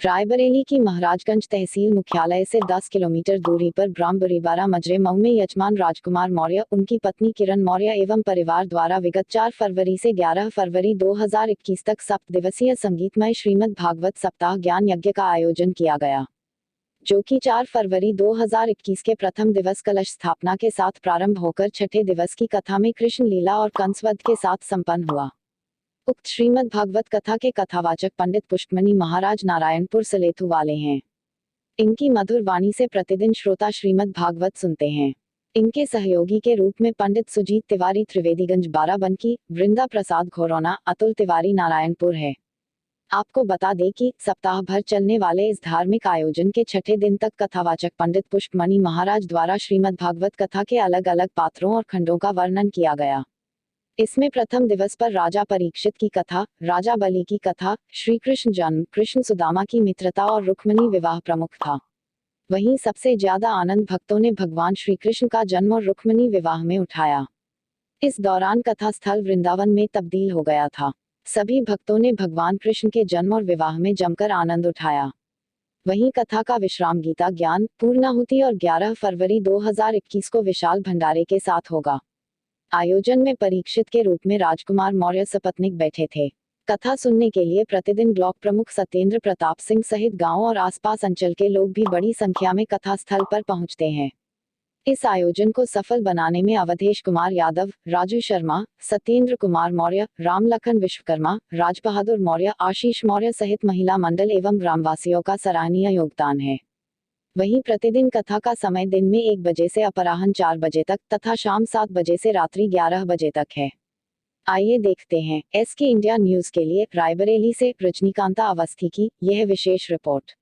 रायबरेली की महाराजगंज तहसील मुख्यालय से 10 किलोमीटर दूरी पर ब्रह्मबरीबारा मजरे मऊ में यजमान राजकुमार मौर्य, उनकी पत्नी किरण मौर्य एवं परिवार द्वारा विगत 4 फरवरी से 11 फरवरी 2021 तक 7 दिवसीय संगीतमय श्रीमद् भागवत सप्ताह ज्ञान यज्ञ का आयोजन किया गया, जो कि 4 फरवरी 2021 के प्रथम दिवस कलश स्थापना के साथ प्रारंभ होकर छठे दिवस की कथा में कृष्ण लीला और कंसवध के साथ संपन्न हुआ। उक्त श्रीमद् भागवत कथा के कथावाचक पंडित पुष्पमणि महाराज नारायणपुर सलेथु वाले हैं। इनकी मधुर वाणी से प्रतिदिन श्रोता श्रीमद् भागवत सुनते हैं। इनके सहयोगी के रूप में पंडित सुजीत तिवारी त्रिवेदीगंज बाराबंकी, वृंदा प्रसाद घोरौना, अतुल तिवारी नारायणपुर है। आपको बता दें कि सप्ताह भर चलने वाले इस धार्मिक आयोजन के छठे दिन तक कथावाचक पंडित पुष्पमणि महाराज द्वारा श्रीमद् भागवत कथा के अलग अलग पात्रों और खंडों का वर्णन किया गया। इसमें प्रथम दिवस पर राजा परीक्षित की कथा, राजा बलि की कथा, श्री कृष्ण जन्म, कृष्ण सुदामा की मित्रता और रुक्मिणी विवाह प्रमुख था। वहीं सबसे ज्यादा आनंद भक्तों ने भगवान श्री कृष्ण का जन्म और रुक्मिणी विवाह में उठाया। इस दौरान कथा स्थल वृंदावन में तब्दील हो गया था। सभी भक्तों ने भगवान कृष्ण के जन्म और विवाह में जमकर आनंद उठाया। वहीं कथा का विश्राम गीता ज्ञान, पूर्णाहुति और 11 फरवरी 2021 को विशाल भंडारे के साथ होगा। आयोजन में परीक्षित के रूप में राजकुमार मौर्य सपत्नीक बैठे थे। कथा सुनने के लिए प्रतिदिन ब्लॉक प्रमुख सत्येंद्र प्रताप सिंह सहित गांव और आसपास अंचल के लोग भी बड़ी संख्या में कथा स्थल पर पहुंचते हैं। इस आयोजन को सफल बनाने में अवधेश कुमार यादव, राजू शर्मा, सत्येंद्र कुमार मौर्य, राम लखन विश्वकर्मा, राज बहादुर मौर्य, आशीष मौर्य सहित महिला मंडल एवं ग्रामवासियों का सराहनीय योगदान है। वहीं प्रतिदिन कथा का समय दिन में 1 बजे से अपराह्न 4 बजे तक तथा शाम 7 बजे से रात्रि 11 बजे तक है। आइए देखते हैं एसके इंडिया न्यूज के लिए रायबरेली से रजनीकांता अवस्थी की यह विशेष रिपोर्ट।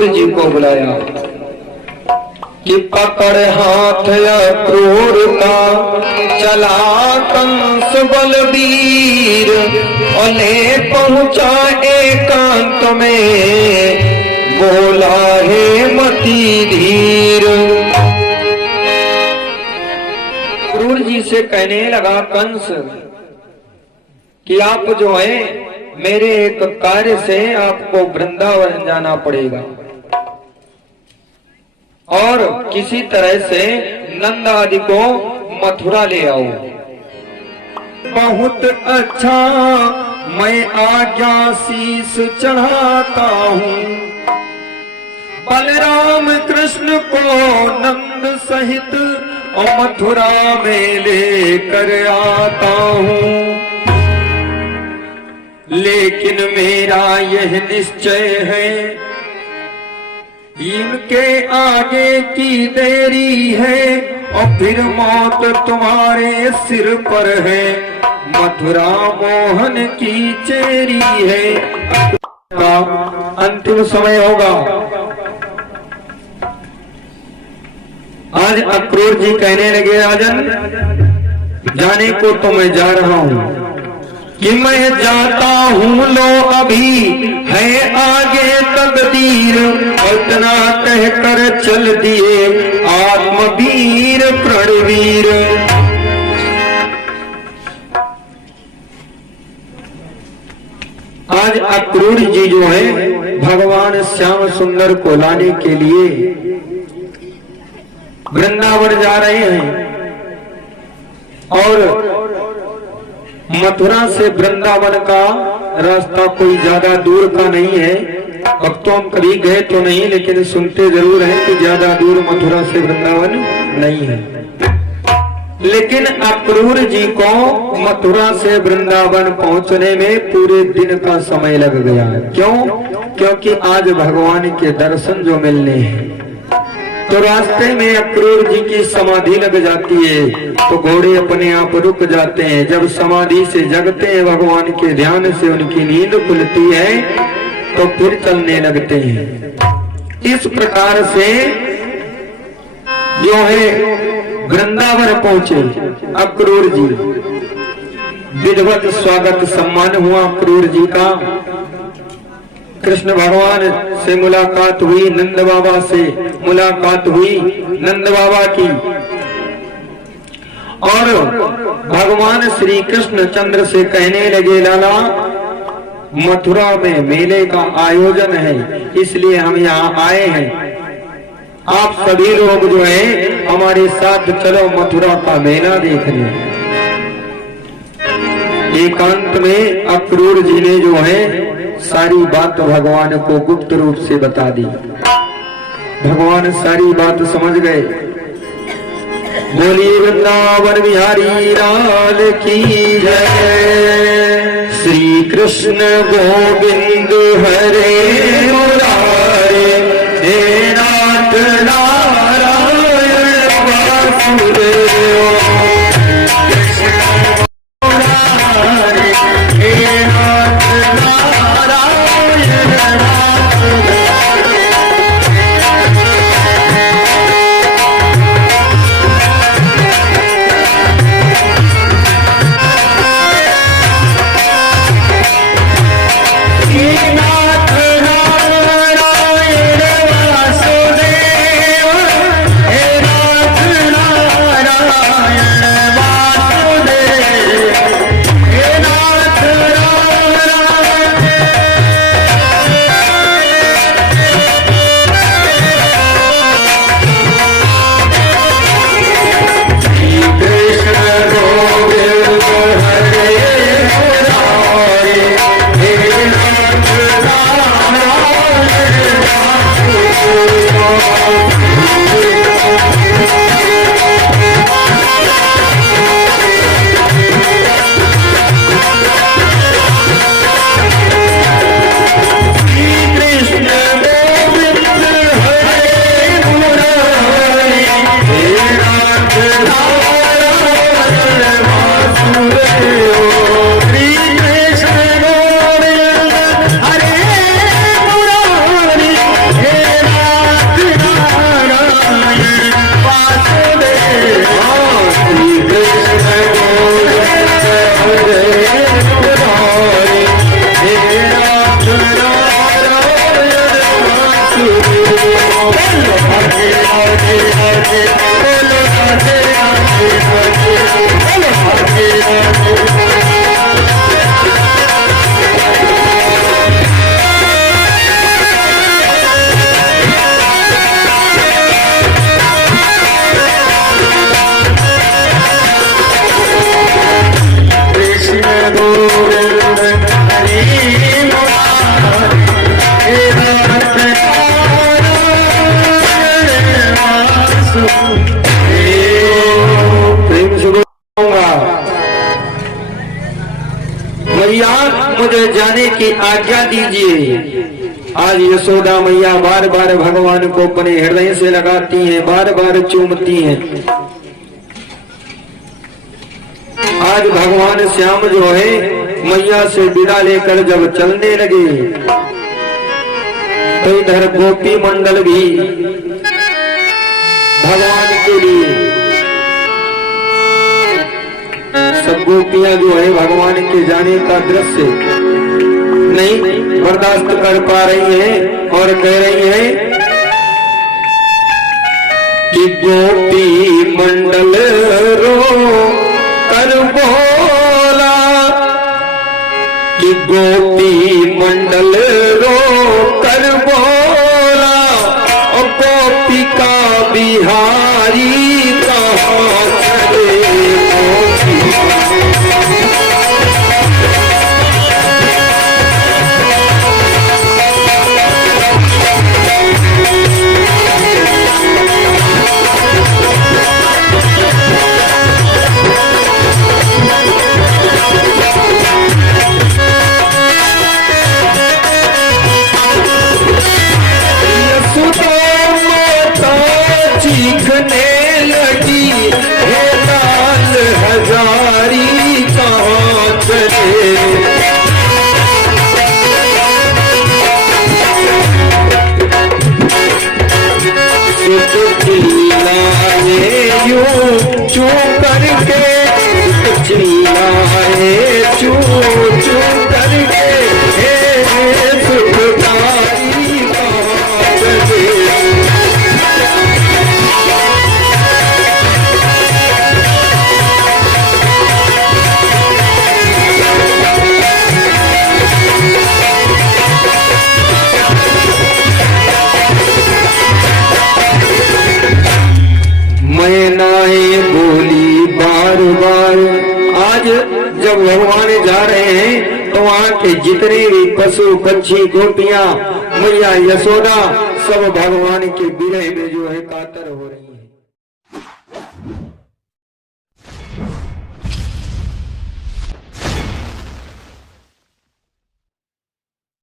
अक्रूर जी को बुलाया कि पकड़ हाथ अक्रूर का चला कंस बलबीर और ले पहुंचा एकांत में बोला हे मती धीर। अक्रूर जी से कहने लगा कंस कि आप जो है मेरे एक कार्य से आपको वृंदावन जाना पड़ेगा और किसी तरह से नंद आदि को मथुरा ले आओ। बहुत अच्छा मैं आज्ञा शीस चढ़ाता हूँ, बलराम कृष्ण को नंद सहित और मथुरा में लेकर आता हूँ। लेकिन मेरा यह निश्चय है इनके आगे की देरी है और फिर मौत तुम्हारे सिर पर है, मथुरा मोहन की चेरी है। का अंतिम समय होगा। आज अक्रूर जी कहने लगे राजन जाने को तो मैं जा रहा हूं कि मैं जाता हूँ लो अभी है आगे तकदीर, इतना कहकर चल दिए आत्मवीर प्रणवीर। आज अक्रूर जी जो है भगवान श्याम सुंदर को लाने के लिए वृंदावन जा रहे हैं और मथुरा से वृंदावन का रास्ता कोई ज्यादा दूर का नहीं है। अब तो हम कभी गए तो नहीं लेकिन सुनते जरूर हैं कि ज्यादा दूर मथुरा से वृंदावन नहीं है। लेकिन अक्रूर जी को मथुरा से वृंदावन पहुंचने में पूरे दिन का समय लग गया। क्यों? क्योंकि आज भगवान के दर्शन जो मिलने हैं तो रास्ते में अक्रूर जी की समाधि लग जाती है तो घोड़े अपने आप रुक जाते हैं। जब समाधि से जगते हैं भगवान के ध्यान से उनकी नींद खुलती है तो फिर चलने लगते हैं। इस प्रकार से जो है वृंदावन पहुंचे अक्रूर जी, विधिवत स्वागत सम्मान हुआ अक्रूर जी का। कृष्ण भगवान से मुलाकात हुई, नंद बाबा से मुलाकात हुई नंद बाबा की, और भगवान श्री कृष्ण चंद्र से कहने लगे लाला मथुरा में मेले का आयोजन है इसलिए हम यहाँ आए हैं, आप सभी लोग जो है हमारे साथ चलो मथुरा का मेला देखने। एकांत में अक्रूर जी ने जो है सारी बात भगवान को गुप्त रूप से बता दी। भगवान सारी बात समझ गए। बोलिए वृंदावन बिहारी लाल की जय। श्री कृष्ण गोविंद हरे मुरारे हे नाथ नारायण वासुदेव। राधे बोलो राधे राधे राधे बोलो राधे राधे। मैया मुझे जाने की आज्ञा दीजिए। आज यशोदा मैया बार बार भगवान को अपने हृदय से लगाती हैं, बार बार चूमती हैं। आज भगवान श्याम जो है मैया से विदा लेकर जब चलने लगे तो इधर गोपी मंडल भी भगवान के लिए सब गोपियां जो है भगवान के जाने का दृश्य नहीं बर्दाश्त कर पा रही हैं और कह रही हैं कि गोपी मंडल रो कर बोला, कि गोपी मंडल रो कर बोला, और गोपिका बिहारी कहाँ चले चीखने लगी हे लाल हजारी कहाँ चले। चिल्लाए यूं चू करके, चिल्लाए चू चू करके हे सुखदारी कहाँ चले। मैनाएं बोली बार बार। आज जब भगवान जा रहे हैं तो वहाँ के जितने भी पशु पक्षी गोपियां मैया यशोदा सब भगवान के विरह में जो है कातर हो रही है।